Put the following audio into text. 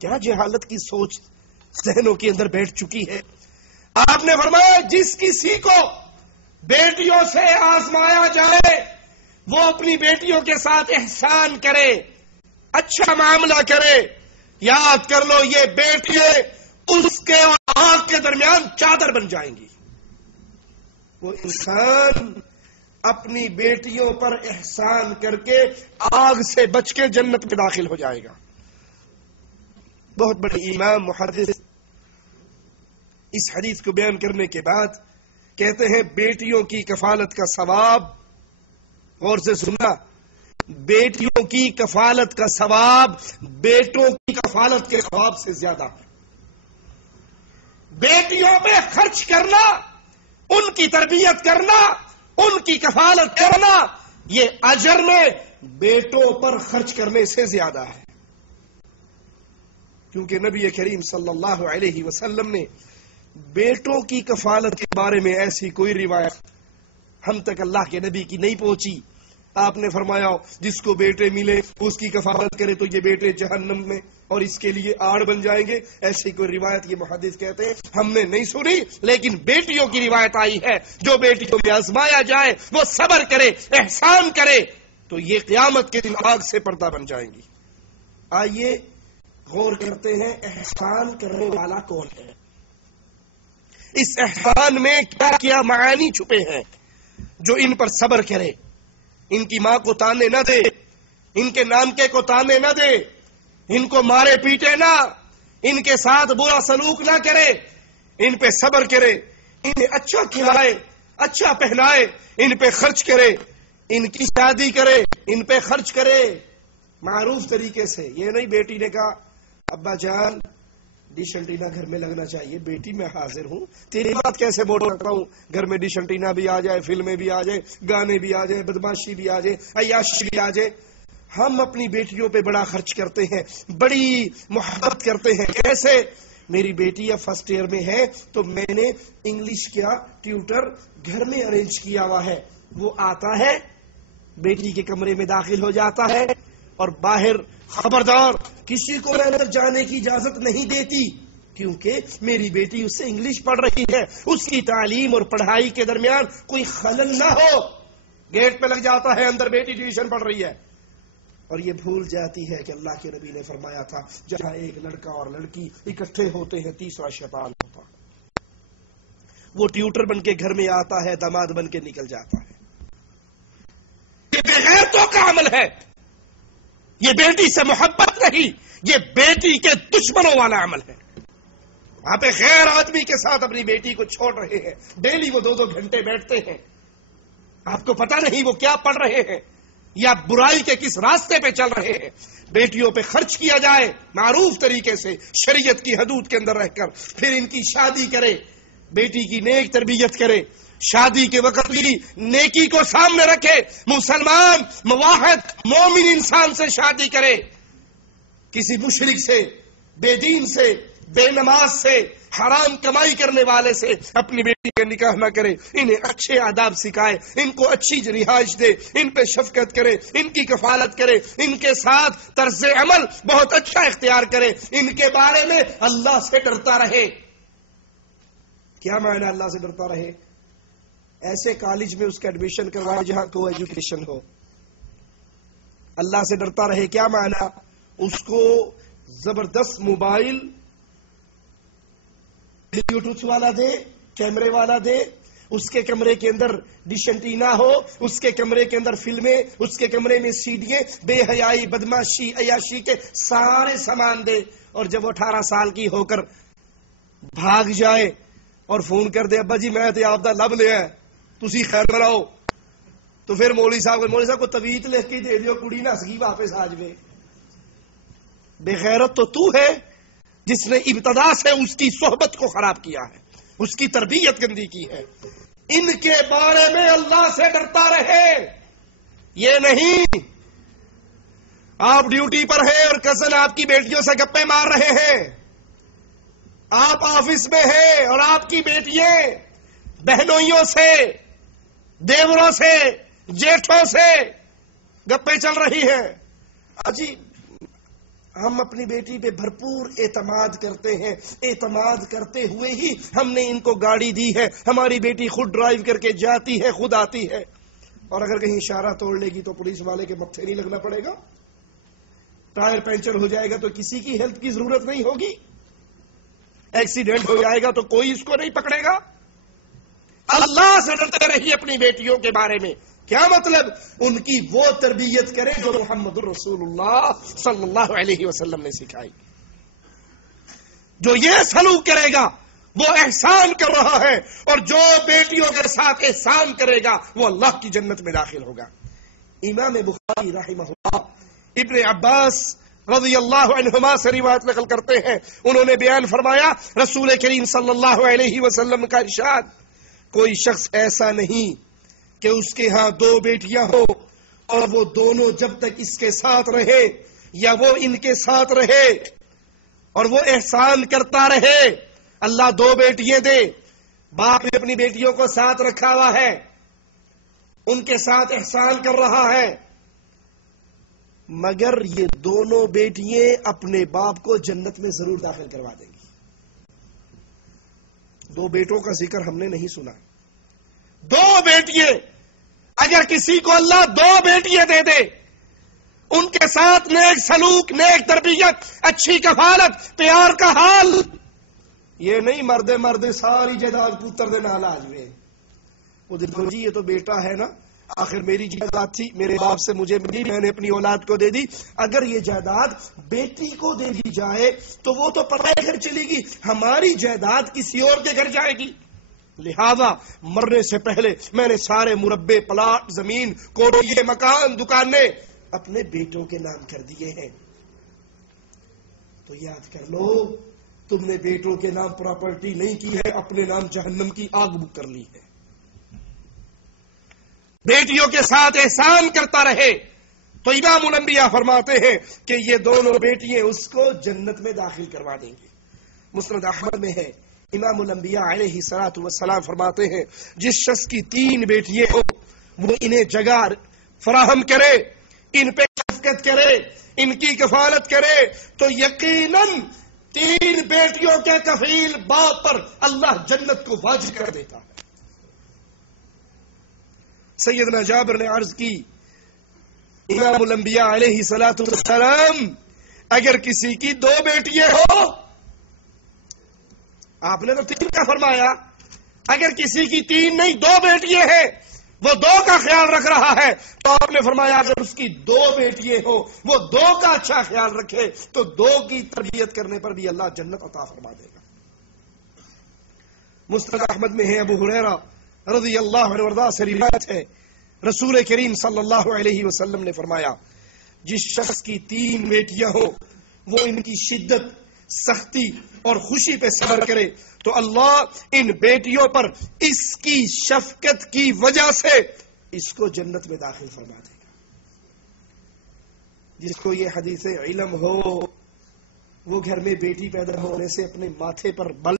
کیا جہالت کی سوچ ذہنوں کے اندر بیٹھ چکی ہے. آپ نے فرمایا جس کسی کو بیٹیوں سے آزمایا جائے وہ اپنی بیٹیوں کے ساتھ احسان کرے، اچھا معاملہ کرے، یاد کر لو یہ بیٹیاں اس کے اور آگ کے درمیان چادر بن جائیں گی. وہ انسان اپنی بیٹیوں پر احسان کر کے آگ سے بچ کے جنت میں داخل ہو جائے گا. بہت بڑے امام محدث اس حدیث کو بیان کرنے کے بعد کہتے ہیں بیٹیوں کی کفالت کا ثواب، غور سے سننا، بیٹیوں کی کفالت کا ثواب بیٹوں کی کفالت کے ثواب سے زیادہ ہے. بیٹیوں پہ خرچ کرنا، ان کی تربیت کرنا، ان کی کفالت کرنا، یہ اجر میں بیٹوں پر خرچ کرنے سے زیادہ ہے. کیونکہ نبی کریم صلی اللہ علیہ وسلم نے بیٹوں کی کفالت کے بارے میں ایسی کوئی روایت ہم تک اللہ کے نبی کی نہیں پہنچی. آپ نے فرمایا جس کو بیٹے ملے اس کی کفالت کرے تو یہ بیٹے جہنم میں اور اس کے لیے آڑ بن جائیں گے. ایسی کوئی روایت یہ محدث کہتے ہیں ہم نے نہیں سنی، لیکن بیٹیوں کی روایت آئی ہے جو بیٹیوں میں آزمایا جائے وہ صبر کرے، احسان کرے تو یہ قیامت کے دن آگ سے پردہ بن جائیں گی. آئیے غور کرتے ہیں احسان کرنے والا کون ہے، اس احسان میں کیا کیا معانی چھپے ہیں. جو ان پر صبر کرے، ان کی ماں کو تانے نہ دے، ان کے نانکے کو تانے نہ دے، ان کو مارے پیٹے نہ، ان کے ساتھ برا سلوک نہ کرے، ان پہ صبر کرے، انہیں اچھا کھلائے، اچھا پہنائے، ان پہ خرچ کرے، ان کی شادی کرے، ان پہ خرچ کرے معروف طریقے سے. یہ نہیں بیٹی نے کہا ابا جان ڈش انٹینا گھر میں لگنا چاہیے، بیٹی میں حاضر ہوں، تیری بات کیسے بول سکتا ہوں، گھر میں ڈش انٹینا بھی آ جائے، فلمیں بھی آ جائے، گانے بھی آ جائے، بدماشی بھی آ جائے، عیاشی بھی آ جائے. ہم اپنی بیٹیوں پہ بڑا خرچ کرتے ہیں، بڑی محبت کرتے ہیں. کیسے؟ میری بیٹی اب فرسٹ ایئر میں ہے تو میں نے انگلش کا ٹیوٹر گھر میں ارینج کیا ہوا ہے. وہ آتا ہے بیٹی کے کمرے میں داخل ہو جاتا ہے اور باہر خبردار کسی کو میں اندر جانے کی اجازت نہیں دیتی، کیونکہ میری بیٹی اس سے انگلش پڑھ رہی ہے، اس کی تعلیم اور پڑھائی کے درمیان کوئی خلل نہ ہو. گیٹ پہ لگ جاتا ہے اندر بیٹی ٹیوشن پڑھ رہی ہے اور یہ بھول جاتی ہے کہ اللہ کے نبی نے فرمایا تھا جہاں ایک لڑکا اور لڑکی اکٹھے ہوتے ہیں تیسرا شیطان ہوتا. وہ ٹیوٹر بن کے گھر میں آتا ہے، داماد بن کے نکل جاتا ہے. یہ بغیرتوں کا عمل ہے، یہ بیٹی سے محبت نہیں، یہ بیٹی کے دشمنوں والا عمل ہے. آپ غیر آدمی کے ساتھ اپنی بیٹی کو چھوڑ رہے ہیں، ڈیلی وہ 2 گھنٹے بیٹھتے ہیں، آپ کو پتہ نہیں وہ کیا پڑھ رہے ہیں یا برائی کے کس راستے پہ چل رہے ہیں. بیٹیوں پہ خرچ کیا جائے معروف طریقے سے، شریعت کی حدود کے اندر رہ کر، پھر ان کی شادی کرے، بیٹی کی نیک تربیت کرے، شادی کے وقت بھی نیکی کو سامنے رکھے، مسلمان موحد مومن انسان سے شادی کرے، کسی مشرک سے، بے دین سے، بے نماز سے، حرام کمائی کرنے والے سے اپنی بیٹی کا نکاح نہ کرے. انہیں اچھے آداب سکھائے، ان کو اچھی رہائش دے، ان پہ شفقت کرے، ان کی کفالت کرے، ان کے ساتھ طرز عمل بہت اچھا اختیار کرے، ان کے بارے میں اللہ سے ڈرتا رہے. کیا معنی اللہ سے ڈرتا رہے؟ ایسے کالج میں اس کا ایڈمیشن کروائے جہاں کو ایجوکیشن ہو. اللہ سے ڈرتا رہے کیا معنی؟ اس کو زبردست موبائل بلوٹوتھ والا دے، کیمرے والا دے، اس کے کمرے کے اندر ڈش انٹینا ہو، اس کے کمرے کے اندر فلمیں، اس کے کمرے میں سیڈیاں، بے حیائی، بدماشی، عیاشی کے سارے سامان دے. اور جب وہ 18 سال کی ہو کر بھاگ جائے اور فون کر دے ابا جی میں تے آپ دا لب لیا ہے تسی خیر کراؤ، تو پھر مولوی صاحب کو تویت لکھ کے دے دیو کڑی نس گئی واپس آ جائے. بے غیرت تو تو ہے جس نے ابتدا سے اس کی صحبت کو خراب کیا ہے، اس کی تربیت گندی کی ہے. ان کے بارے میں اللہ سے ڈرتا رہے. یہ نہیں آپ ڈیوٹی پر ہیں اور کزن آپ کی بیٹیوں سے گپے مار رہے ہیں، آپ آفس میں ہیں اور آپ کی بیٹیاں بہنوئیوں سے، دیوروں سے، جیٹھوں سے گپے چل رہی ہیں. ہم اپنی بیٹی پہ بھرپور اعتماد کرتے ہیں، اعتماد کرتے ہوئے ہی ہم نے ان کو گاڑی دی ہے، ہماری بیٹی خود ڈرائیو کر کے جاتی ہے، خود آتی ہے، اور اگر کہیں اشارہ توڑ لے گی تو پولیس والے کے متھے نہیں لگنا پڑے گا، ٹائر پنچر ہو جائے گا تو کسی کی ہیلپ کی ضرورت نہیں ہوگی، ایکسیڈنٹ ہو جائے گا تو کوئی اس کو نہیں پکڑے گا۔ اللہ سے ڈرتے رہیے اپنی بیٹیوں کے بارے میں۔ کیا مطلب؟ ان کی وہ تربیت کرے جو محمد الرسول اللہ صلی اللہ علیہ وسلم نے سکھائی۔ جو یہ سلوک کرے گا وہ احسان کر رہا ہے، اور جو بیٹیوں کے ساتھ احسان کرے گا وہ اللہ کی جنت میں داخل ہوگا۔ امام بخاری رحمہ اللہ ابن عباس رضی اللہ عنہما سے روایت نقل کرتے ہیں، انہوں نے بیان فرمایا رسول کریم صلی اللہ علیہ وسلم کا ارشاد، کوئی شخص ایسا نہیں کہ اس کے ہاں 2 بیٹیاں ہو اور وہ دونوں جب تک اس کے ساتھ رہے یا وہ ان کے ساتھ رہے اور وہ احسان کرتا رہے، اللہ 2 بیٹیاں دے، باپ نے اپنی بیٹیوں کو ساتھ رکھا ہوا ہے، ان کے ساتھ احسان کر رہا ہے، مگر یہ دونوں بیٹیاں اپنے باپ کو جنت میں ضرور داخل کروا دیں گی۔ 2 بیٹوں کا ذکر ہم نے نہیں سنا، 2 بیٹیاں، اگر کسی کو اللہ 2 بیٹیاں دے دے، ان کے ساتھ نیک سلوک، نیک تربیت، اچھی کفالت، پیار کا حال، یہ نہیں مرد ساری جائیداد پتر دے نال آ جائے، وہ دیکھو جی یہ تو بیٹا ہے نا، آخر میری جائیداد تھی، میرے باپ سے مجھے ملی، میں نے اپنی اولاد کو دے دی۔ اگر یہ جائیداد بیٹی کو دے دی جائے تو وہ تو پرائے گھر چلے گی، ہماری جائیداد کسی اور کے گھر جائے گی۔ لہذا مرنے سے پہلے میں نے سارے مربے، پلاٹ، زمین، کوٹھیے، مکان، دکانیں اپنے بیٹوں کے نام کر دیے ہیں۔ تو یاد کر لو، تم نے بیٹوں کے نام پراپرٹی نہیں کی ہے، اپنے نام جہنم کی آگ بک کر لی ہے۔ بیٹیوں کے ساتھ احسان کرتا رہے تو امام الانبیاء فرماتے ہیں کہ یہ دونوں بیٹیاں اس کو جنت میں داخل کروا دیں گے۔ مسند احمد میں ہے، امام الانبیاء علیہ الصلوۃ والسلام فرماتے ہیں جس شخص کی 3 بیٹیاں ہو وہ انہیں جگہ فراہم کرے، ان پہ شفقت کرے، ان کی کفالت کرے تو یقیناً 3 بیٹیوں کے کفیل باپ پر اللہ جنت کو واجب کر دیتا ہے۔ سیدنا جابر نے عرض کی امام الانبیاء علیہ الصلوۃ والسلام اگر کسی کی 2 بیٹیاں ہو، آپ نے تو 3 کا فرمایا، اگر کسی کی 3 نہیں 2 بیٹیاں ہیں، وہ 2 کا خیال رکھ رہا ہے، تو آپ نے فرمایا اگر اس کی 2 بیٹیاں ہو وہ 2 کا اچھا خیال رکھے تو 2 کی تربیت کرنے پر بھی اللہ جنت عطا فرما دے گا۔ مسند احمد میں ہے، ابو ہریرہ رضی اللہ عنہ وارضاہ سے روایت ہے، رسول کریم صلی اللہ علیہ وسلم نے فرمایا جس شخص کی 3 بیٹیاں ہو وہ ان کی شدت، سختی اور خوشی پہ صبر کرے تو اللہ ان بیٹیوں پر اس کی شفقت کی وجہ سے اس کو جنت میں داخل فرما دے گا۔ جس کو یہ حدیث علم ہو وہ گھر میں بیٹی پیدا ہونے سے اپنے ماتھے پر بل